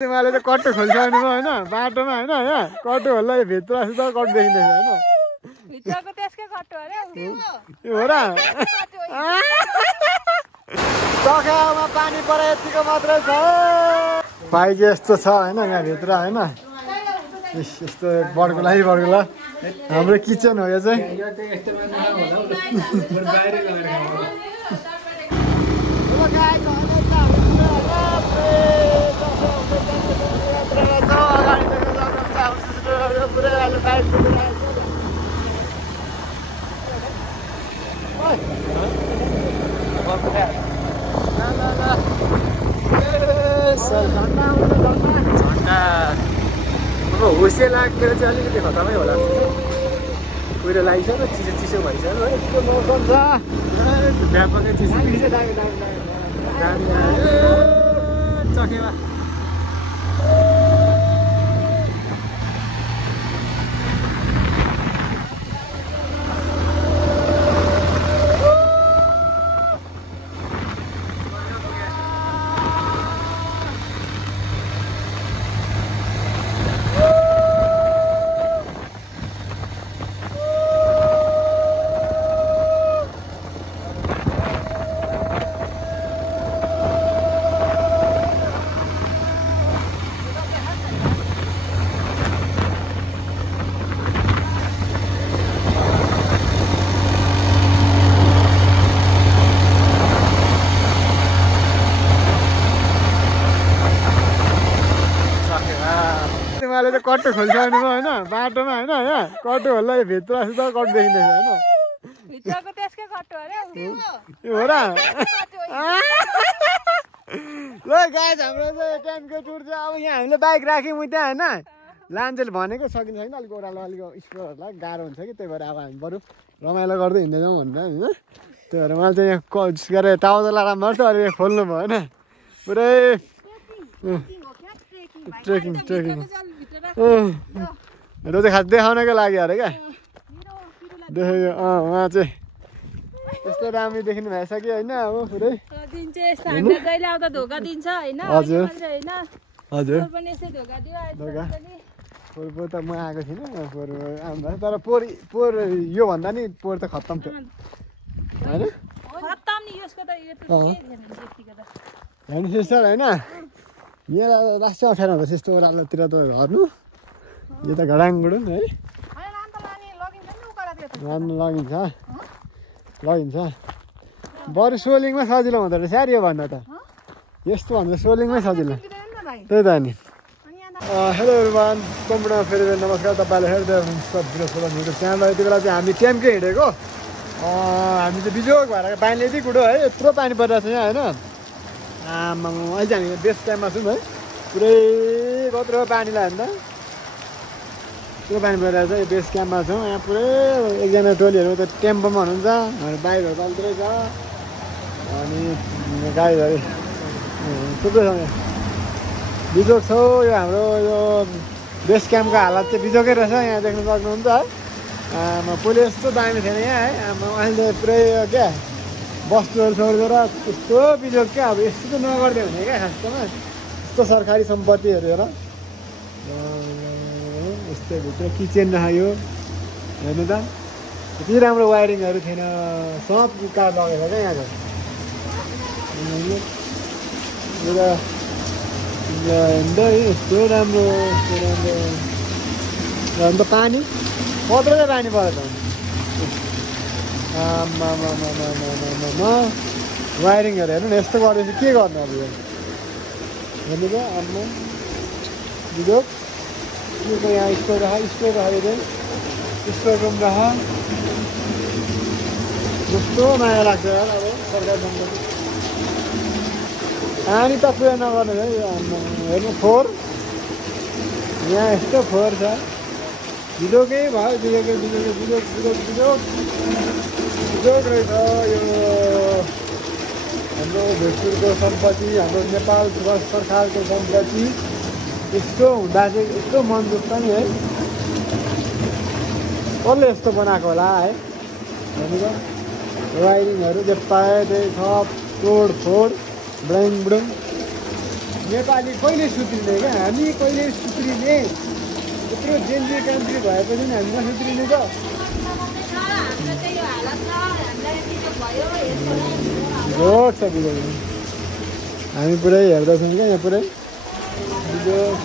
तिमीले त कट्टो खोलिसक्नु भयो होइन बाटोमा होइन यहाँ कट्टो होला भित्र त कट्टो देखिँदैछ होइन भित्रको त्यसकै कट्टो अरे हो र चखामा पानी परे यतिको मात्रै छ पाइके यस्तो छ होइन यहाँभित्र होइन यस्तो बड्कुला हाम्रो किचन हो यो चाहिँ अब हुसे लागेर चाहिँ अलिकति खतमै होला कुहिरो लागिसक्यो चिसो चिसो भइसक्यो है यस्तो मौसम छ व्यापकै चिसो चकेवा तिमीले त कट्टो खोलिसक्नु भयो होइन बाटोमा होइन यहाँ कट्टो होला भित्र त कट्टो देखिँदैछ होइन भित्रको त्यसकै कट्टो अरे हो र ल गाइज हाम्रो चाहिँ ट्रेनको टुर चाहिँ अब यहाँ हामीले बाइक राख्यौँ त्यहाँ होइन लान्चेले भनेको सकिन्छ छैन अलिक ओह्रालो अलिक स्पोरहरूलाई गाह्रो हुन्छ कि त्यही भएर अब हामी बरु रमाइलो गर्दै हिँड्दै जाउँ भनेर होइन त्यही भएर मैले चाहिँ यहाँ कोसिस गरेर टाउजर लगाएर मार्छ अलिक खोल्नु भयो होइन पुरै ट्रेकिङ त्यो चाहिँ खास देखाउनको लागि अरे क्या देखेको उहाँ चाहिँ यस्तो राम्रो देख्नु भएछ कि होइन अब पुरै हजुर हजुर पोहोर त म आएको थिइनँ पोहोर आउँदा तर पोहोर योभन्दा नि पोहोर त खत्तम थियो होइन हेर्नु सिस्टर होइन यहाँ लास्ट अप्ठ्यारो हुन्छ यस्तो ओह्रालोतिर त हर्नु यो त घडाङगुडुङ है लगिन्छ बरु सोलिङमा सजिलो हुँदो रहेछ यार यो भन्दा त यस्तो भन्दा सोलिङमै सजिलो त्यही त नि हेलो एभ्रिवान सम्पूर्ण फेरि नमस्कार तपाईँलाई हेर्दै हुनुहुन्छ युट्युब च्यानल यति बेला चाहिँ हामी ट्याम्कै हिँडेको हामी चाहिँ बिजोग भएर पानी यति कुरो है यत्रो पानी परिरहेको छ यहाँ होइन आमा अहिले हामी बेस्ट टाइममा छौँ है पुरै कत्रो पानी लाग्यो नि त पुरो पानी परिरहेको छ यो बेस क्याम्पमा छौँ यहाँ पुरै एकजना टोलीहरू त टेम्पोमा हुनुहुन्छ हाम्रो बाइकहरू चल्दै छ अनि गाडीहरू थुप्रै छ यहाँ बिजोग छ यो हाम्रो यो बेस क्याम्पको हालत चाहिँ बिजोगै रहेछ यहाँ देख्न सक्नुहुन्छ है पहिले यस्तो दामी थिएन यहाँ है अहिले पुरै क्या बस्तुहरू छोडेर यस्तो बिजोग क्या अब यस्तो त नगर्दै हुने क्या खासमा यस्तो सरकारी सम्पत्तिहरू हेर यस्तो भित्र किचन राख्यो हेर्नु त यति राम्रो वायरिङहरू थिएन सब कार लगेको क्या यहाँ यस्तो राम्रो अन्त पानी कत्रो पानी पऱ्यो त वायरिङहरू हेर्नु न यस्तो गरेपछि के गर्नु अब यो हेर्नु त अब बिजोग के यहाँ स्टोर राखेको चाहिँ स्टोर रुम राख जस्तो माया लाग्छ यार अब सरकारी सम्पत्ति पानी त पुरा नगर्नु है हेर्नु फोहोर यहाँ यस्तो फोहोर छ बिजोगै भयो बिजोग रहेछ यो हाम्रो भोजपुरको सम्पत्ति हाम्रो नेपाल सरकारको सम्पत्ति यस्तो हुँदा चाहिँ यस्तो मन दुख्छ नि है कसले यस्तो बनाएको होला है भनेर वायरिङहरू जे पाए त्यही सब तोडफोड ब्ल्याङ बुडुङ नेपाली कहिले सुध्रिने क्या हामी कहिले सुध्रिने यत्रो जेन्जी कान्ट्री भएपछि नि हामी नसुध्रिने त जोक छ बिजोक हामी पुरै हेर्दैछौँ क्या यहाँ पुरै बिजोक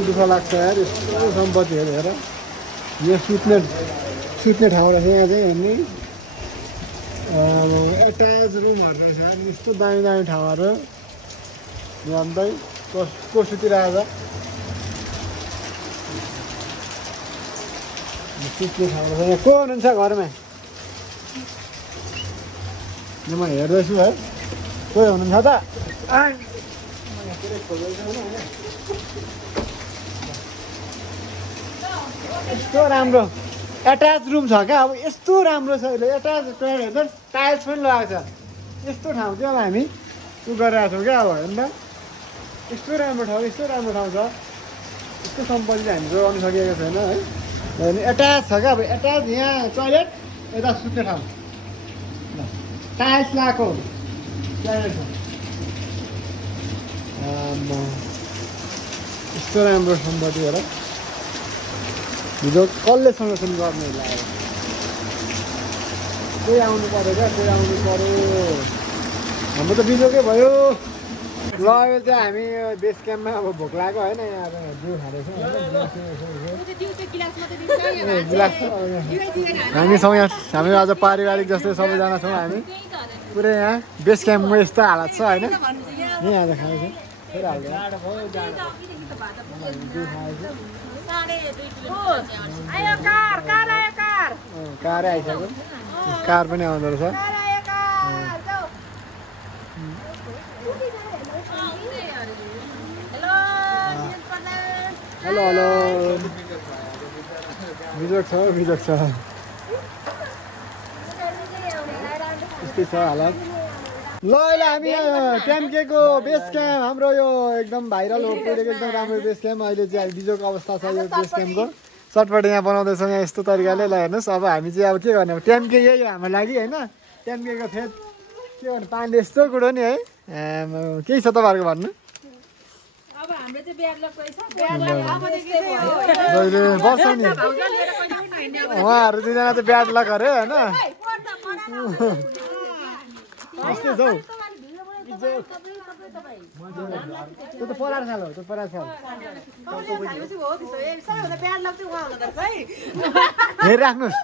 दुःख लाग्छ यार यस्तो सम्पत्तिहरू हेर यो सुत्ने ठाउँ रहेछ यहाँ चाहिँ हेर्ने एट्याच रुमहरू रहेछ यार यस्तो दामी दामी ठाउँहरू यहाँ अन्त को सुतिरहेछ सुत्ने ठाउँ रहेछ यहाँ को हुनुहुन्छ घरमा म हेर्दैछु है कोही हुनुहुन्छ त यस्तो राम्रो एट्याच रुम छ क्या अब यस्तो राम्रो छ अहिले एट्याच टोयलेट हेर्नु टाइल्स पनि लगाएको छ यस्तो ठाउँ चाहिँ अब हामी उ गरिरहेको छौँ क्या अब हेर्नु त यस्तो राम्रो ठाउँ छ यस्तो सम्पत्ति चाहिँ हामी जोगाउनु सकेको छैन है अनि एट्याच छ क्या अब एट्याच यहाँ टोयलेट यता सुत्ने ठाउँ टाइल्स लगाएको टोयलेट छ यस्तो राम्रो सम्पत्ति हेर हिजो कसले संरक्षण गर्ने लाग्यो कोही आउनु पऱ्यो क्या कोही आउनु पऱ्यो हाम्रो त बिजोकै भयो ल यो चाहिँ हामी बेस क्याम्पमा अब भोक लाग्यो होइन यहाँ अब जिउ खाँदैछौँ हामी छौँ यहाँ हामी आज पारिवारिक जस्तै सबैजना छौँ हामी पुरै यहाँ बेस क्याम्पमा यस्तो हालत छ होइन यहीँ आज खाँदैछौँ फेरि कार आइसक्यो कार पनि आउँदो रहेछ हेलो हेलो बिजोक छ यस्तै छ हालत ल अहिले हामी ट्याम्केको बेस क्याम्प हाम्रो यो एकदम भाइरल हो एकदम राम्रो बेस क्याम्प अहिले चाहिँ बिजोको अवस्था छ यो बेस क्याम्पको चटपट यहाँ बनाउँदैछौँ यहाँ यस्तो तरिकाले ल हेर्नुहोस् अब हामी चाहिँ अब के गर्ने अब ट्याम्के यही हो हाम्रो लागि होइन ट्याम्केको फेद के गर्नु पानीले यस्तो कुरो नि है केही छ तपाईँहरूको भन्नु बस्छ नि उहाँहरू दुईजना चाहिँ ब्याड लक अरे होइन यस्तै छ हौ त्यो त परार साल हो त्यो परार साल हेरिराख्नुहोस्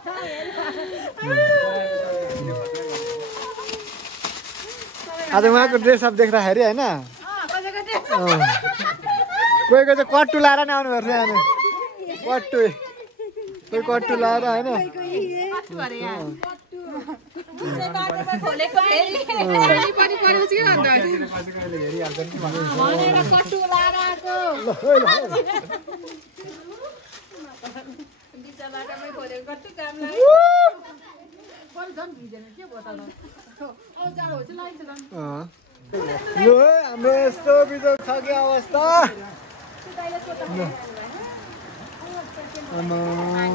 आज उहाँको ड्रेसअप देख्दाखेरि होइन कोही कोही चाहिँ कट्टु लाएर नि आउनु पर्छ यहाँ कट्टु कोही कट्टु लाएर होइन हाम्रो यस्तो बिजोक छ कि अवस्था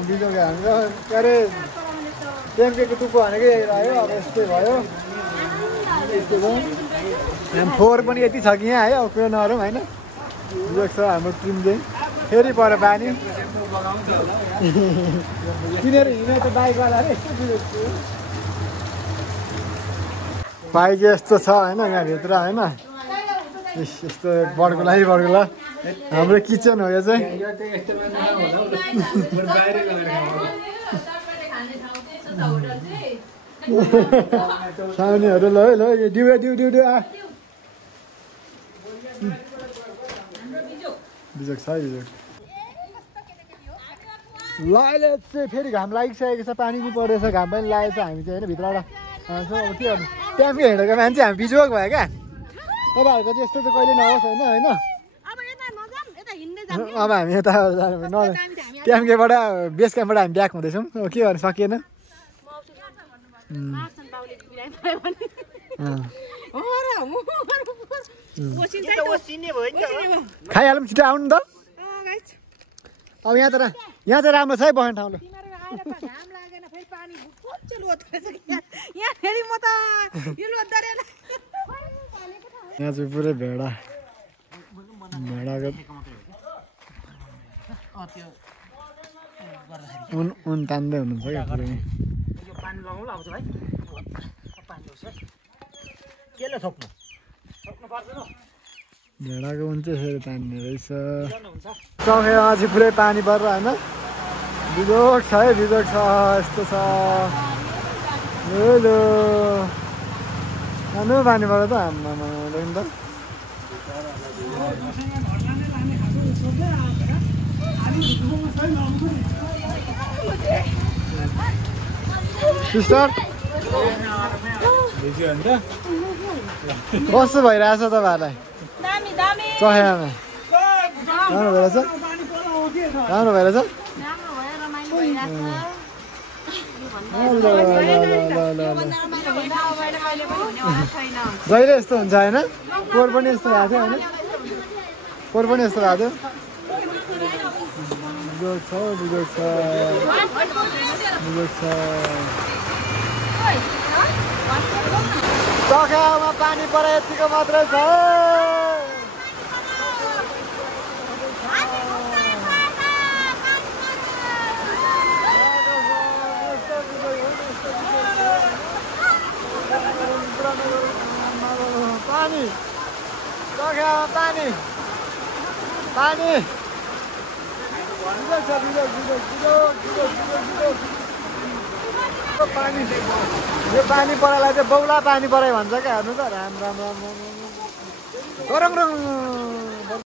बिजोक हाम्रो के अरे ट्याम्केको टुप्पो हानेकै रह्यो अब यस्तै भयो यस्तो छ यहाँ फोहोर पनि यति छ कि यहाँ है अब कुरो नरौँ होइन बिजोक छ हाम्रो टिम चाहिँ फेरि पर पानी किनेर हिँड्यो त बाइकवालाले यस्तो बिजोक बाइक यस्तो छ होइन यहाँभित्र होइन यस्तो बड्कुला हाम्रो किचन हो यो चाहिँ साउनीहरू ल है ल डिउ बिजोक छ बिजोक ल अहिले चाहिँ फेरि घाम लागिसकेको छ पानी पनि परेछ घाम पनि लागेको छ हामी चाहिँ होइन भित्रबाट अब के गर्नु ट्याम्के हिँडेको मान्छे हामी बिजोक भयो क्या तपाईँहरूको चाहिँ यस्तो चाहिँ कहिले नहोस् होइन अब हामी यता ट्याम्केबाट बेस क्याम्पबाट हामी ब्याक हुँदैछौँ के गर्नु सकिएन खाइहालौँ छिटो आउनु त अब यहाँ चाहिँ राम्रो छ है बस्ने ठाउँ पानी कुन लोद्दैछ यहाँ फेरि म त यो लोद्दै यहाँ चाहिँ पुरै भेडा भेडाको उन तान्दै हुनुहुन्छ क्या पुरै यो पानी लगाउनु आउँछ भाइ पानी ल्याउँछ केले थप्नु सक्नु पर्दैन भेडाको उन चाहिँ फेरि तान्ने रहेछ हुन्छ चौखेमा चाहिँ पुरै पानी परेर होइन बिजोक छ है बिजोक छ यस्तो छ हेलो सानो पानी पर्यो त आम्मामा त सिस्टर कस्तो भइरहेछ तपाईँहरूलाई चौखेमा राम्रो भइरहेछ राम्रो भइरहेछ जहिले यस्तो हुन्छ होइन पोहोर पनि यस्तो भएको थियो होइन पोहोर पनि यस्तो भएको थियो बिजोक छ चौखामा पानी परे यतिको मात्रै छ पानी चौखामा पानी पानी पानी यो पानी परेलाई चाहिँ बौला पानी परे भन्छ क्या हेर्नु त राम राम राम रङ रङ